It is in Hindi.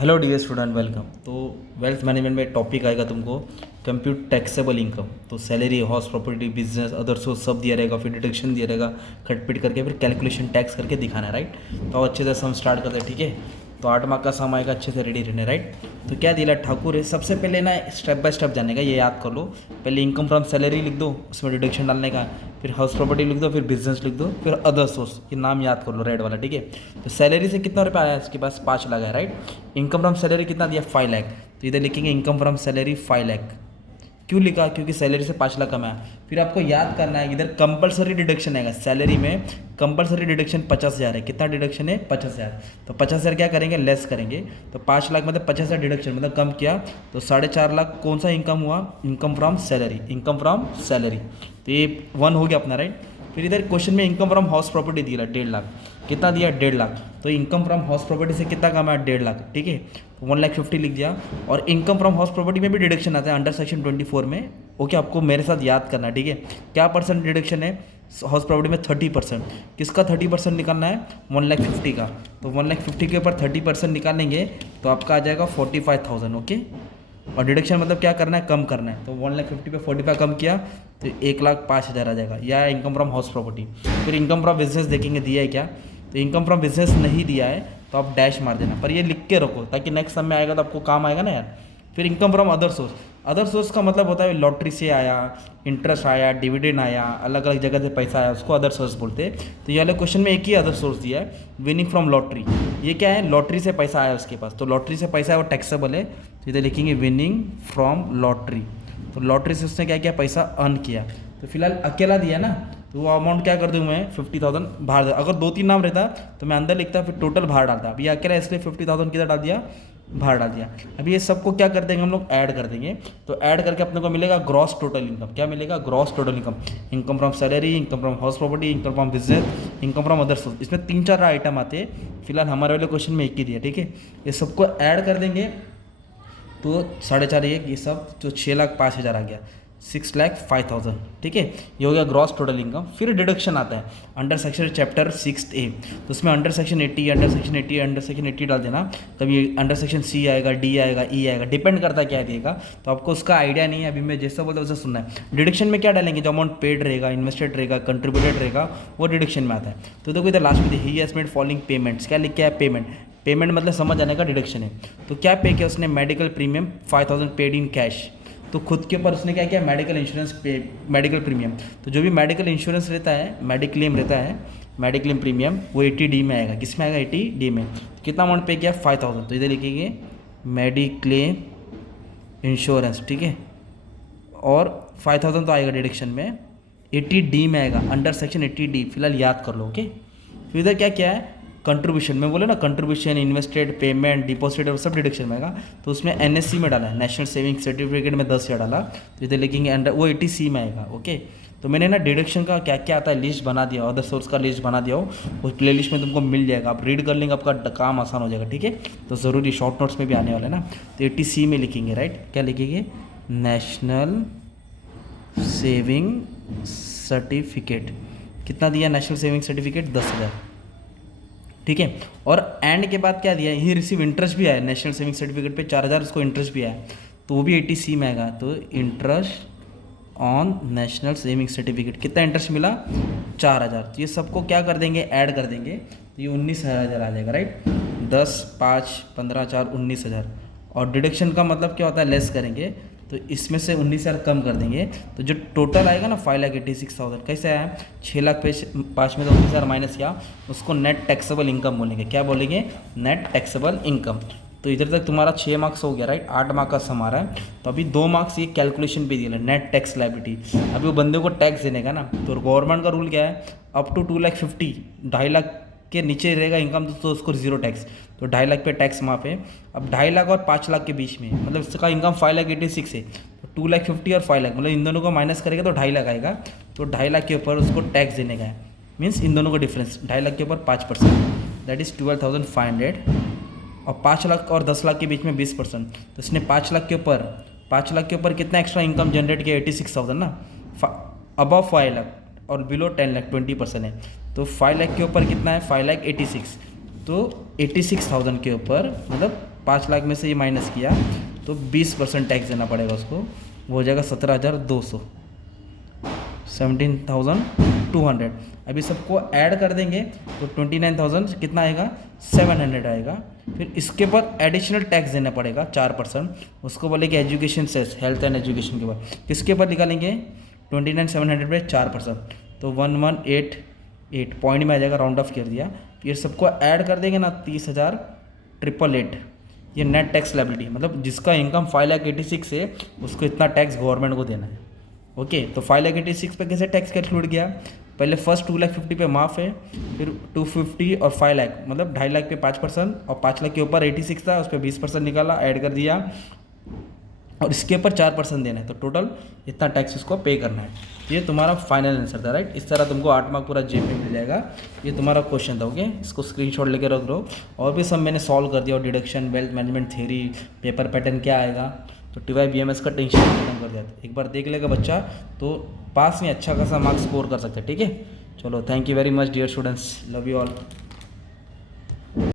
Hello dear student, welcome. तो वेल्थ मैनेजमेंट में टॉपिक आएगा तुमको कंप्यूट टैक्सेबल इनकम। तो salary, house property, business, other source सब दिया रहेगा, फिर डिडक्शन दिया रहेगा, खटपिट करके फिर कैलकुलेशन टैक्स करके दिखाना है, राइट। तो अच्छे से सम स्टार्ट करते हैं, ठीक है। तो 8 मार्क का सम आएगा, अच्छे से रेडी रहने, राइट। तो क्या दिया ठाकुर है, सबसे पहले ना स्टेप बाय स्टेप जाने का, ये याद कर लो। पहले इनकम फ्रॉम सैलरी लिख दो, उसमें डिडक्शन डालने का, फिर हाउस प्रॉपर्टी लिख दो, फिर बिजनेस लिख दो, फिर अदर सोर्स, ये नाम याद कर लो रेड वाला, ठीक है। तो सैलरी से कितना रुपया आया, इसके पास 5 लाख है, राइट। इनकम फ्रॉम सैलरी कितना दिया, 5 लाख। तो इधर लिखेंगे इनकम फ्रॉम सैलरी 5 लाख। क्यों लिखा, क्योंकि सैलरी से 5 लाख कम आया। फिर आपको याद करना है, इधर कंपलसरी डिडक्शन आएगा। सैलरी में कंपलसरी डिडक्शन 50,000 है। कितना डिडक्शन है, 50,000। तो 50,000 क्या करेंगे, लेस करेंगे। तो 5 लाख मतलब 50,000 डिडक्शन मतलब कम किया, तो 4.5 लाख कौन सा इनकम हुआ, income from salary, income from salary. तो ये 1 हो गया अपना, राइट। फिर इधर क्वेश्चन में इनकम फ्रॉम हाउस प्रॉपर्टी दिया 1.5 लाख। कितना दिया, 1.5 लाख। तो इनकम फ्रॉम हाउस प्रॉपर्टी से कितना कम है, 1.5 लाख, ठीक है। तो 1,50,000 लिख दिया। और इनकम फ्रॉम हाउस प्रॉपर्टी में भी डिडक्शन आता है अंडर सेक्शन 24 में। ओके, आपको मेरे साथ याद करना है, ठीक है। क्या परसेंट डिडक्शन है हाउस प्रॉपर्टी में, 30%। किसका 30% निकालना है, 1,50,000 का। तो 1,50,000 के ऊपर 30% निकालेंगे तो आपका आ जाएगा 45,000, ओके। और डिडक्शन मतलब क्या करना है, कम करना है। तो 1,50,000 पे 45 कम किया तो 1,05,000 आ जाएगा, या इनकम फ्रॉम हाउस प्रॉपर्टी। फिर इनकम फ्रॉम बिजनेस देखेंगे दिया है क्या। तो इनकम फ्रॉम बिजनेस नहीं दिया है तो आप डैश मार देना, पर ये लिख के रखो ताकि नेक्स्ट समय आएगा तो आपको काम आएगा ना यार। फिर income from other source. Other source का मतलब होता है लॉटरी से आया, इंटरेस्ट आया, डिविडेंड आया, अलग अलग जगह से पैसा आया, उसको अदर सोर्स बोलते हैं। तो ये वाले क्वेश्चन में एक ही अदर सोर्स दिया है, विनिंग फ्रॉम लॉटरी। ये क्या है, लॉटरी से पैसा आया उसके पास, तो लॉटरी से पैसा है वो टैक्सेबल है। तो इधर लिखेंगे विनिंग फ्रॉम लॉटरी। तो लॉटरी से उसने क्या किया, पैसा अर्न किया। तो फिलहाल अकेला दिया ना, तो वो अमाउंट क्या कर दूँ मैं, 50,000 बाहर। अगर 2-3 नाम रहता तो मैं अंदर लिखता, फिर टोटल बाहर डालता। अभी अकेला इसलिए 50,000 किधर डाल दिया, बाहर डाल दिया। अभी ये सबको क्या कर देंगे हम लोग, ऐड कर देंगे। तो ऐड करके अपने को मिलेगा ग्रॉस टोटल इनकम। क्या मिलेगा, gross total income. Income from salary, income from house property, income from business, income from other source. इसमें 3-4 आइटम आते हैं, फिलहाल हमारे वाले क्वेश्चन में एक ही दिया, ठीक है। ये सबको ऐड कर देंगे तो 4.5 ये सब जो 6,05,000 आ गया, 6,05,000, ठीक है। ये हो गया ग्रॉस टोटल इनकम। फिर डिडक्शन आता है अंडर सेक्शन चैप्टर 6A। तो उसमें under section 80, under section 80, under section 80 डाल देना। कभी अंडर सेक्शन C आएगा, D आएगा, E आएगा, डिपेंड करता है क्या दिएगा। तो आपको उसका आइडिया नहीं है, अभी मैं जैसा बोलता हूँ वैसा सुनना है। डिडक्शन में क्या डालेंगे, जो अमाउंट पेड रहेगा, इन्वेस्टेड रहेगा, कंट्रीब्यूटेड रहेगा, वो डिडक्शन में आता है। तो देखो इधर लास्ट में he has made following payments, क्या लिख के है, पेमेंट। पेमेंट मतलब समझ आने का, डिडक्शन है। तो क्या पे किया उसने, medical premium 5,000 paid in cash. तो खुद के ऊपर उसने क्या किया, मेडिकल इंश्योरेंस पे, मेडिकल प्रीमियम। तो जो भी मेडिकल इंश्योरेंस रहता है, मेडिक्लेम रहता है, मेडिक्लेम प्रीमियम, वो 80D में आएगा। किस में आएगा, 80D में। तो कितना अमाउंट पे किया, 5,000। तो इधर लिखेंगे मेडिक्लेम इंश्योरेंस, ठीक है। और 5,000 तो आएगा डिडक्शन में, 80D में आएगा, अंडर सेक्शन 80D, फिलहाल याद कर लो, ओके। फिर इधर क्या क्या है, कंट्रीब्यूशन में बोले ना, कंट्रीब्यूशन, इन्वेस्टेड, पेमेंट, डिपॉजिट और सब डिडक्शन में आएगा। तो उसमें NSC में डाला है, नेशनल सेविंग सर्टिफिकेट में 10,000 डाला। तो इधर लिखेंगे अंडर, वो 80C में आएगा, ओके। तो मैंने ना डिडक्शन का क्या क्या आता है लिस्ट बना दिया, अदर सोर्स का लिस्ट बना दिया हो, उस प्ले लिस्ट में तुमको मिल जाएगा। आप रीड कर लेंगे, आपका काम आसान हो जाएगा, ठीक है। तो ज़रूरी शॉर्ट नोट्स में भी आने वाला है ना। तो 80C में लिखेंगे, राइट। क्या लिखेंगे, नेशनल सेविंग सर्टिफिकेट। कितना दिया, नेशनल सेविंग सर्टिफिकेट 10,000, ठीक है। और एंड के बाद क्या दिया, ही रिसीव इंटरेस्ट भी आया, नेशनल सेविंग सर्टिफिकेट पे 4,000 उसको इंटरेस्ट भी आया, तो वो भी 80C में आएगा। तो interest on national saving certificate, कितना इंटरेस्ट मिला, 4,000। तो ये सबको क्या कर देंगे, ऐड कर देंगे, तो ये 19,000 आ जाएगा, राइट। 10, 5, 15, 4, 19,000। और डिडक्शन का मतलब क्या होता है, लेस करेंगे, तो इसमें से 19,000 कम कर देंगे। तो जो टोटल आएगा ना, 5,86,000, कैसे आया, 6,05,000 में तो 19,000 माइनस किया, उसको नेट टैक्सेबल इनकम बोलेंगे। क्या बोलेंगे, नेट टैक्सेबल इनकम। तो इधर तक तुम्हारा 6 मार्क्स हो गया, राइट। 8 मार्क का सम आ रहा है। तो अभी 2 मार्क्स ये कैलकुलेशन पे दिए, नेट टैक्स लायबिलिटी। अभी वो बंदे को टैक्स देने का ना, तो गवर्नमेंट का रूल क्या है, अप टू 2,50,000, 2,50,000 के नीचे रहेगा इनकम तो उसको 0 टैक्स। तो 2,50,000 पे टैक्स माफ है। अब 2,50,000 और 5,00,000 के बीच में, मतलब इसका इनकम 5,86,000 है, तो 2,50,000 और 5,00,000, मतलब इन दोनों को माइनस करेगा तो 2,50,000 आएगा। तो 2,50,000 के ऊपर उसको टैक्स देने का है, मीन्स इन दोनों का डिफरेंस, 2,50,000 के ऊपर 5%, दैट इज़ 12,500। और 5,00,000 और 10,00,000 के बीच में 20%। तो इसने 5,00,000 के ऊपर कितना एक्स्ट्रा इनकम जनरेट किया, 86,000 ना। अबव 5,00,000 और बिलो 10,00,000 20% है। तो 5,00,000 के ऊपर कितना है, 5,86,000। तो 86,000 के ऊपर मतलब 5 लाख में से ये माइनस किया तो 20% टैक्स देना पड़ेगा उसको, वो हो जाएगा 17,200, 17,200। अभी सबको ऐड कर देंगे तो 29,000 कितना आएगा, 700 आएगा। फिर इसके ऊपर एडिशनल टैक्स देना पड़ेगा 4%, उसको बोलेंगे education cess, health and education के ऊपर। किसके ऊपर निकालेंगे, 29,700 पे 4%, तो 1188 पॉइंट में आ जाएगा, राउंड ऑफ कर दिया। ये सबको ऐड कर देंगे ना 30,888, ये नेट टैक्स लायबिलिटी, मतलब जिसका इनकम 5,86,000 है उसको इतना टैक्स गवर्नमेंट को देना है। ओके, तो 5,86,000 पे कैसे टैक्स कैलकुलेट किया, पहले फर्स्ट 2,50,000 पे माफ़ है, फिर 250 और 5 लाख, मतलब 2.5 लाख पे 5%, और 5 लाख के ऊपर 86 था उस पर 20% निकाला, ऐड कर दिया, और इसके ऊपर 4% देना है, तो टोटल इतना टैक्स उसको पे करना है। ये तुम्हारा फाइनल आंसर था, राइट। इस तरह तुमको 8 मार्क पूरा जेब में मिल जाएगा। ये तुम्हारा क्वेश्चन था, ओके। इसको स्क्रीनशॉट लेके रख दो। और भी सब मैंने सॉल्व कर दिया, और deduction, wealth management theory, paper pattern क्या आएगा, तो TYBMS का टेंशन खत्म कर दिया। एक बार देख लेगा बच्चा तो पास में अच्छा खासा मार्क्स स्कोर कर सकता है, ठीक है। चलो, thank you very much dear students, love you all.